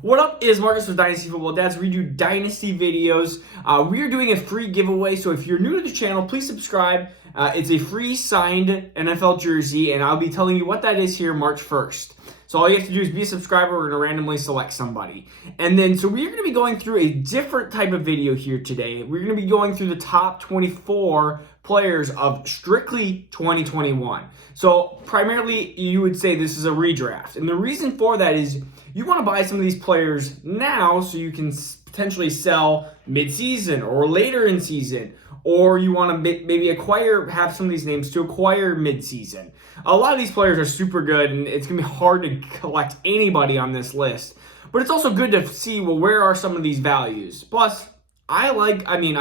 What up is Marcus with Dynasty Football Dads. We do Dynasty videos. We are doing a free giveaway, so if you're new to the channel, please subscribe. It's a free signed NFL jersey, and I'll be telling you what that is here March 1st. So all you have to do is be a subscriber. We're going to randomly select somebody. And then, so we're going to be going through a different type of video here today. We're going to be going through the top 24 players of strictly 2021. So primarily, you would say this is a redraft. And the reason for that is you want to buy some of these players now so you can potentially sell mid-season or later in season, or you want to maybe have some of these names to acquire mid-season. A lot of these players are super good, and it's going to be hard to collect anybody on this list. But it's also good to see, well, where are some of these values? Plus, I'm in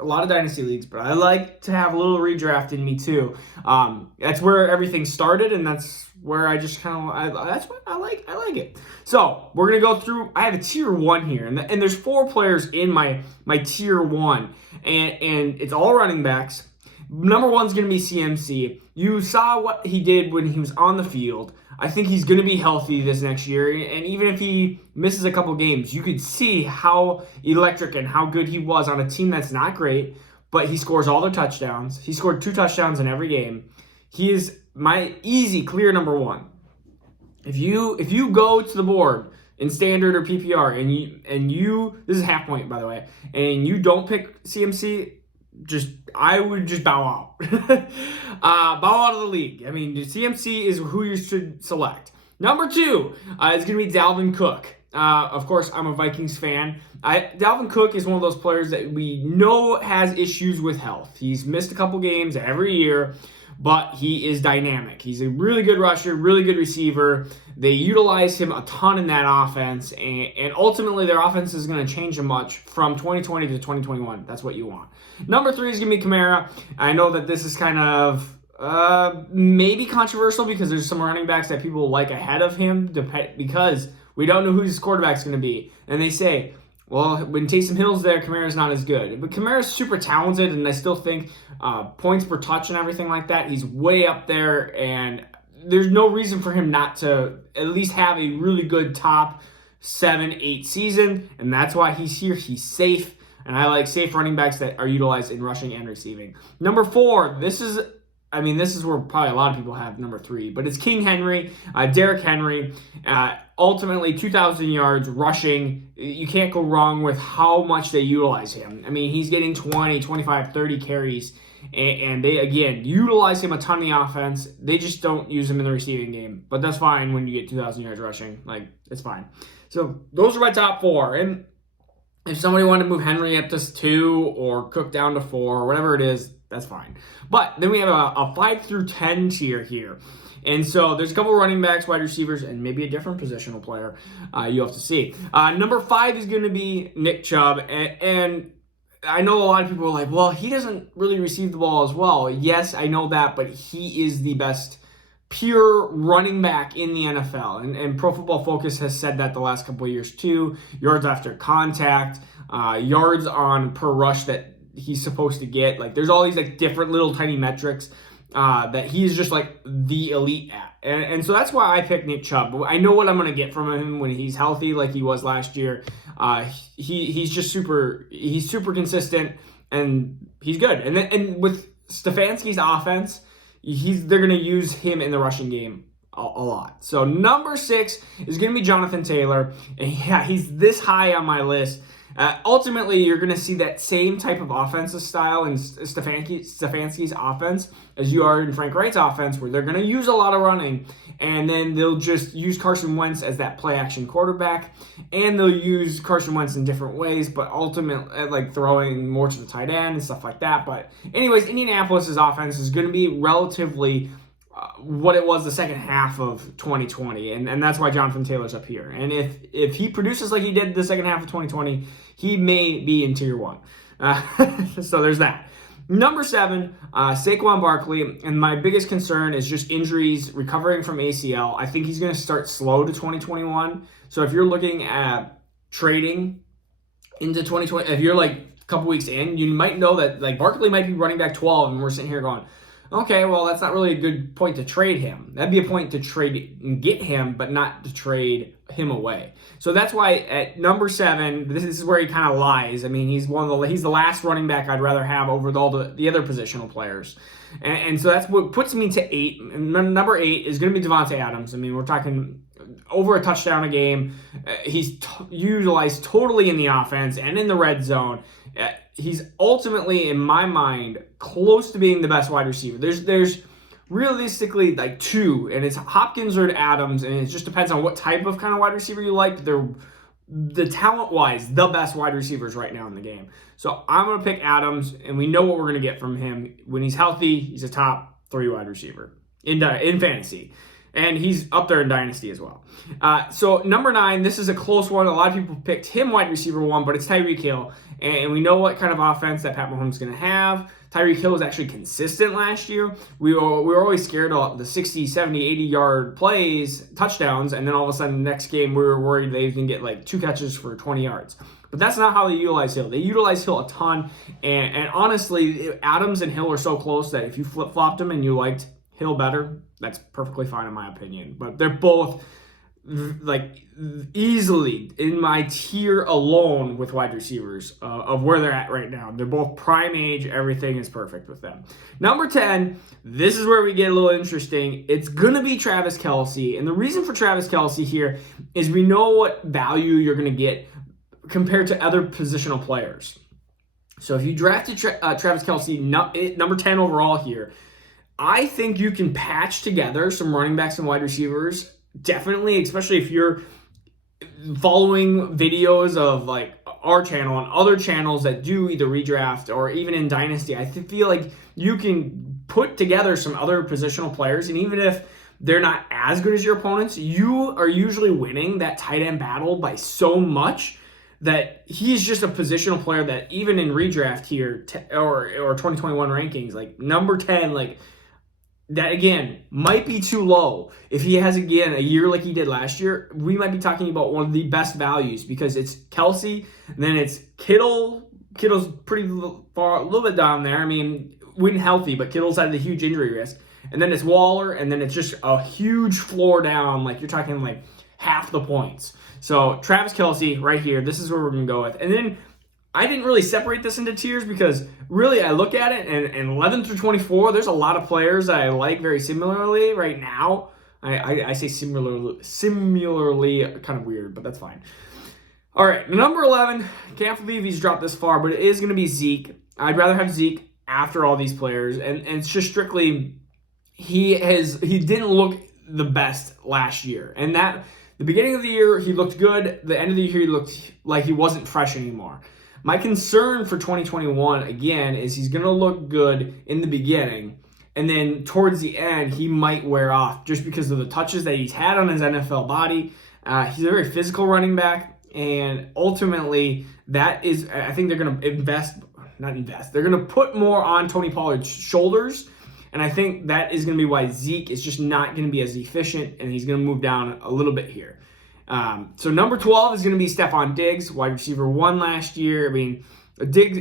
a lot of Dynasty leagues, but I like to have a little redraft in me too. That's where everything started, and that's where I just that's what I like. I like it. So we're gonna go through. I have a tier 1 here, and there's 4 players in my tier 1, and it's all running backs. Number 1 is gonna be CMC. You saw what he did when he was on the field. I think he's going to be healthy this next year, and even if he misses a couple games, you could see how electric and how good he was on a team that's not great, but he scores all their touchdowns. He scored 2 touchdowns in every game. He is my easy, clear number 1. If you go to the board in standard or PPR and you this is half point, by the way, and you don't pick CMC, I would just bow out. Bow out of the league. I mean, CMC is who you should select. Number 2 is going to be Dalvin Cook. Of course, I'm a Vikings fan. Dalvin Cook is one of those players that we know has issues with health. He's missed a couple games every year, but he is dynamic. He's a really good rusher, really good receiver. They utilize him a ton in that offense, and ultimately their offense is going to change much from 2020 to 2021. That's what you want. Number 3 is going to be Camara. I know that this is kind of maybe controversial because there's some running backs that people like ahead of him because we don't know who his quarterback's going to be. And they say, well, when Taysom Hill's there, Kamara's not as good. But Kamara's super talented, and I still think points per touch and everything like that, he's way up there, and there's no reason for him not to at least have a really good top 7-8 season, and that's why he's here. He's safe, and I like safe running backs that are utilized in rushing and receiving. Number 4, this is where probably a lot of people have number 3, but it's King Henry, Derrick Henry. Ultimately, 2,000 yards rushing. You can't go wrong with how much they utilize him. I mean, he's getting 20, 25, 30 carries, and they, again, utilize him a ton in the offense. They just don't use him in the receiving game, but that's fine when you get 2,000 yards rushing. Like, it's fine. So those are my top 4, and if somebody wanted to move Henry up to 2 or Cook down to 4 or whatever it is, that's fine. But then we have a 5 through 10 tier here. And so there's a couple running backs, wide receivers, and maybe a different positional player you have to see. Number 5 is going to be Nick Chubb. And I know a lot of people are like, well, he doesn't really receive the ball as well. Yes, I know that, but he is the best pure running back in the NFL. And Pro Football Focus has said that the last couple of years too. Yards after contact, yards on per rush that he's supposed to get. Like, there's all these like different little tiny metrics that he's just like the elite at. And so that's why I picked Nick Chubb. I know what I'm going to get from him when he's healthy like he was last year. He's just super consistent, and he's good. And with Stefanski's offense, they're going to use him in the rushing game a lot. So number 6 is going to be Jonathan Taylor. And yeah, he's this high on my list. Ultimately, you're going to see that same type of offensive style in Stefanski's offense as you are in Frank Wright's offense, where they're going to use a lot of running, and then they'll just use Carson Wentz as that play-action quarterback, and they'll use Carson Wentz in different ways, but ultimately, like throwing more to the tight end and stuff like that. But anyways, Indianapolis' offense is going to be relatively what it was the second half of 2020, and that's why Jonathan Taylor's up here. And if he produces like he did the second half of 2020, he may be in tier 1. So there's that. Number 7, Saquon Barkley, and my biggest concern is just injuries, recovering from ACL. I think he's going to start slow to 2021. So if you're looking at trading into 2020, if you're like a couple weeks in, you might know that like Barkley might be running back 12, and we're sitting here going, Okay, well, that's not really a good point to trade him. That'd be a point to trade and get him, but not to trade him away. So that's why at number 7, this is where he kind of lies. I mean, he's the last running back I'd rather have over all the other positional players. And so that's what puts me to 8. And number 8 is going to be Devante Adams. I mean, we're talking over a touchdown a game. He's utilized totally in the offense and in the red zone. He's ultimately, in my mind, close to being the best wide receiver. There's realistically like 2, and it's Hopkins or Adams, and it just depends on what type of kind of wide receiver you like. They're the talent-wise, the best wide receivers right now in the game. So I'm going to pick Adams, and we know what we're going to get from him. When he's healthy, he's a top 3 wide receiver in fantasy. And he's up there in Dynasty as well. So number 9, this is a close one. A lot of people picked him wide receiver 1, but it's Tyrique Hill. And we know what kind of offense that Pat Mahomes is going to have. Tyrique Hill was actually consistent last year. We were always scared of the 60, 70, 80-yard plays, touchdowns, and then all of a sudden the next game we were worried they was going to get like 2 catches for 20 yards. But that's not how they utilize Hill. They utilize Hill a ton. And honestly, Adams and Hill are so close that if you flip-flopped them and you liked Hill better, that's perfectly fine in my opinion. But they're both like easily in my tier alone with wide receivers of where they're at right now. They're both prime age. Everything is perfect with them. Number 10, this is where we get a little interesting. It's going to be Travis Kelsey. And the reason for Travis Kelsey here is we know what value you're going to get compared to other positional players. So if you drafted Travis Kelsey, number 10 overall here, I think you can patch together some running backs and wide receivers. Definitely, especially if you're following videos of like our channel and other channels that do either redraft or even in Dynasty. I feel like you can put together some other positional players, and even if they're not as good as your opponents, you are usually winning that tight end battle by so much that he's just a positional player that even in redraft here or 2021 rankings, like number 10, like that again might be too low. If he has again a year like he did last year, we might be talking about one of the best values because it's Kelsey, then it's Kittle. Kittle's pretty far, a little bit down there. I mean, when healthy, but Kittle's had the huge injury risk. And then it's Waller, and then it's just a huge floor down. Like you're talking like half the points. So Travis Kelsey right here, this is where we're going to go with. And then I didn't really separate this into tiers because really I look at it and 11 through 24, there's a lot of players that I like very similarly right now. I say similarly kind of weird, but that's fine. All right, number 11, can't believe he's dropped this far, but it is going to be Zeke. I'd rather have Zeke after all these players, and it's just strictly he didn't look the best last year. And that the beginning of the year he looked good, the end of the year he looked like he wasn't fresh anymore. My concern for 2021, again, is he's going to look good in the beginning, and then towards the end, he might wear off just because of the touches that he's had on his NFL body. He's a very physical running back, and ultimately, that is, I think they're going to they're going to put more on Tony Pollard's shoulders, and I think that is going to be why Zeke is just not going to be as efficient, and he's going to move down a little bit here. So number 12 is going to be Stephon Diggs, wide receiver 1 last year. I mean, Diggs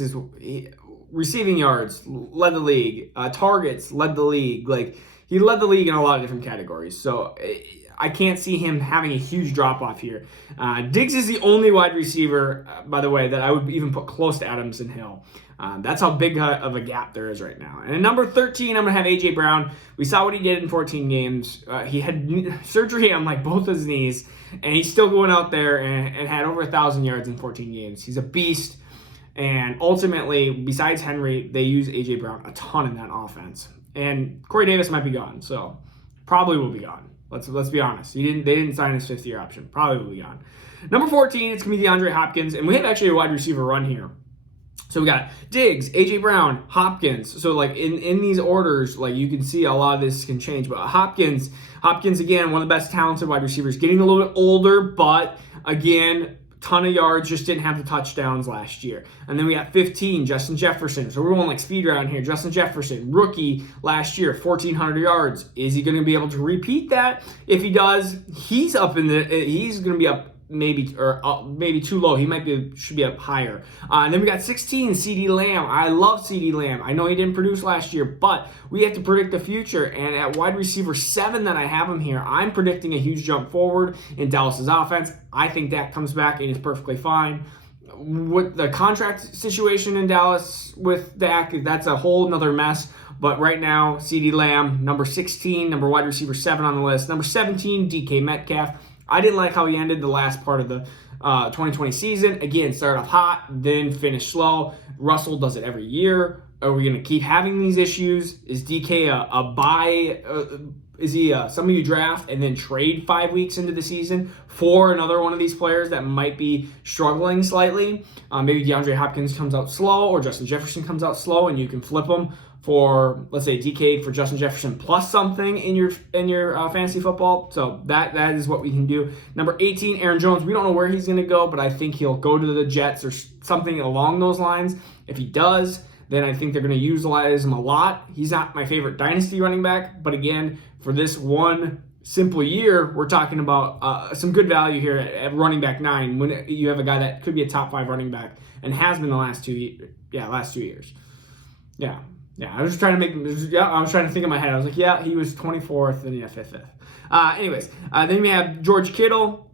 is receiving yards, led the league, targets, led the league. Like he led the league in a lot of different categories. So I can't see him having a huge drop off here. Diggs is the only wide receiver, by the way, that I would even put close to Adams and Hill. That's how big of a gap there is right now. And at number 13, I'm going to have A.J. Brown. We saw what he did in 14 games. He had surgery on like both his knees, and he's still going out there and had over 1,000 yards in 14 games. He's a beast. And ultimately, besides Henry, they use A.J. Brown a ton in that offense. And Corey Davis might be gone, so probably will be gone. Let's be honest. They didn't sign his 5th-year option. Probably will be gone. Number 14, it's going to be Deandre Hopkins, and we have actually a wide receiver run here. So we got Diggs, A.J. Brown, Hopkins. So like in these orders, like you can see a lot of this can change. But Hopkins again, one of the best talented wide receivers, getting a little bit older, but again, ton of yards, just didn't have the touchdowns last year. And then we got 15, Justin Jefferson. So we're going like speed round here. Justin Jefferson, rookie last year, 1,400 yards. Is he going to be able to repeat that? If he does, he's going to be up maybe too low. He should be up higher. And then we got 16, CeeDee Lamb. I love CeeDee Lamb. I know he didn't produce last year, but we have to predict the future. And at wide receiver 7 that I have him here, I'm predicting a huge jump forward in Dallas's offense. I think Dak comes back and is perfectly fine. With the contract situation in Dallas with Dak, that's a whole nother mess. But right now, CeeDee Lamb, number 16, number wide receiver 7 on the list. Number 17, DK Metcalf. I didn't like how he ended the last part of the 2020 season. Again, started off hot, then finished slow. Russell does it every year. Are we going to keep having these issues? Is DK a buy? Is he somebody you draft and then trade 5 weeks into the season for another one of these players that might be struggling slightly? Maybe DeAndre Hopkins comes out slow, or Justin Jefferson comes out slow, and you can flip them for, let's say, DK for Justin Jefferson plus something in your fantasy football. So that is what we can do. Number 18, Aaron Jones. We don't know where he's going to go, but I think he'll go to the Jets or something along those lines. If he does, then I think they're going to utilize him a lot. He's not my favorite dynasty running back, but again, for this one simple year, we're talking about some good value here at running back 9 when you have a guy that could be a top 5 running back and has been the last 2 years. Yeah. I was trying to think in my head. I was like, yeah, he was 24th and 5th. Anyways, then we have George Kittle.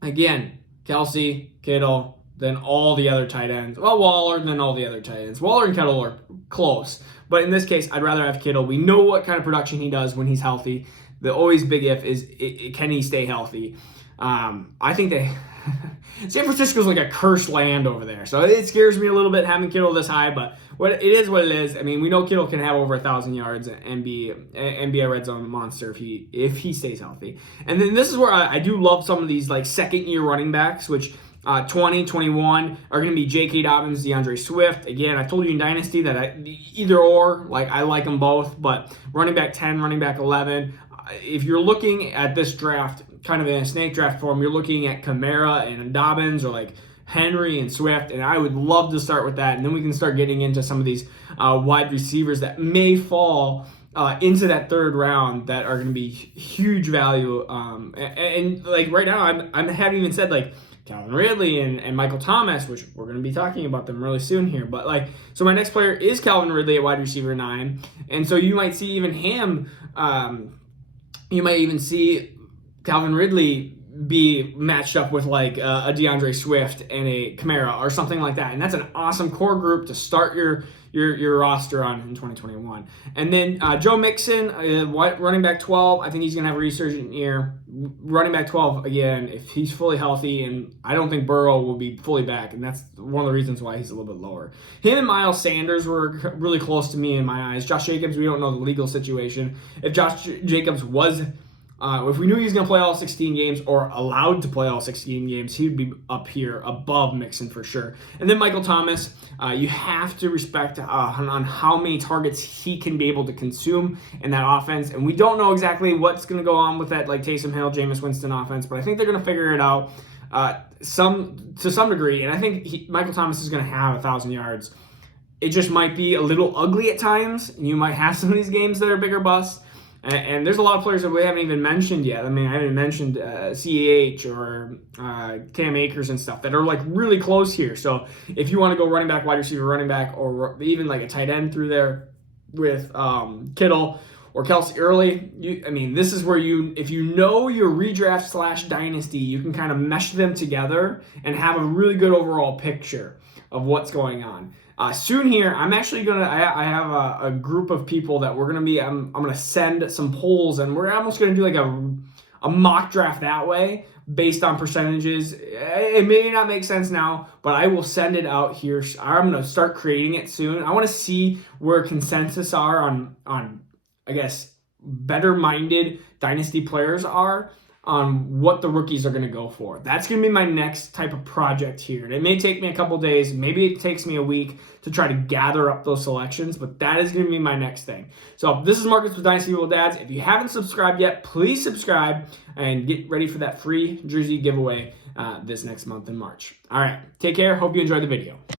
Again, Kelsey, Kittle, then all the other tight ends. Well, Waller, then all the other tight ends. Waller and Kittle are close. But in this case, I'd rather have Kittle. We know what kind of production he does when he's healthy. The always big if is, can he stay healthy? I think San Francisco's like a cursed land over there. So it scares me a little bit having Kittle this high, but it is what it is. I mean, we know Kittle can have over 1,000 yards and be a red zone monster if he stays healthy. And then this is where I do love some of these like second-year running backs, which 20, 21 are going to be J.K. Dobbins, DeAndre Swift. Again, I told you in Dynasty that either or, like I like them both, but running back 10, running back 11. If you're looking at this draft kind of in a snake draft form, you're looking at Camara and Dobbins or like Henry and Swift, and I would love to start with that, and then we can start getting into some of these wide receivers that may fall into that third round that are going to be huge value. And like right now, I haven't even said like Calvin Ridley and Michael Thomas, which we're going to be talking about them really soon here. But like, so my next player is Calvin Ridley at wide receiver 9, and so you might see even him. You might even see Calvin Ridley be matched up with like a DeAndre Swift and a Camara or something like that, and that's an awesome core group to start your roster on in 2021. And then Joe Mixon, running back 12. I think he's gonna have a resurgent year. Running back 12 again, if he's fully healthy, and I don't think Burrow will be fully back, and that's one of the reasons why he's a little bit lower. Him and Miles Sanders were really close to me in my eyes. Josh Jacobs, we don't know the legal situation. If Josh Jacobs was if we knew he was going to play all 16 games or allowed to play all 16 games, he would be up here above Mixon for sure. And then Michael Thomas, you have to respect on how many targets he can be able to consume in that offense. And we don't know exactly what's going to go on with that like Taysom Hill, Jameis Winston offense, but I think they're going to figure it out to some degree. And I think Michael Thomas is going to have 1,000 yards. It just might be a little ugly at times. And you might have some of these games that are bigger busts. And there's a lot of players that we haven't even mentioned yet. I mean, I haven't mentioned CAH or Cam Akers and stuff that are like really close here. So if you want to go running back, wide receiver, running back, or even like a tight end through there with Kittle or Kelsey early, this is where if you know your redraft / dynasty, you can kind of mesh them together and have a really good overall picture of what's going on. Soon here, I'm actually I have a group of people that we're gonna be, I'm gonna send some polls, and we're almost gonna do like a mock draft that way based on percentages. It may not make sense now, but I will send it out here. I'm gonna start creating it soon. I want to see where consensus are on I guess better-minded dynasty players are on what the rookies are going to go for. That's going to be my next type of project here. And it may take me a couple days. Maybe it takes me a week to try to gather up those selections, but that is going to be my next thing. So this is Marcus with Dynasty Football Dads. If you haven't subscribed yet, please subscribe and get ready for that free jersey giveaway this next month in March. All right, take care. Hope you enjoyed the video.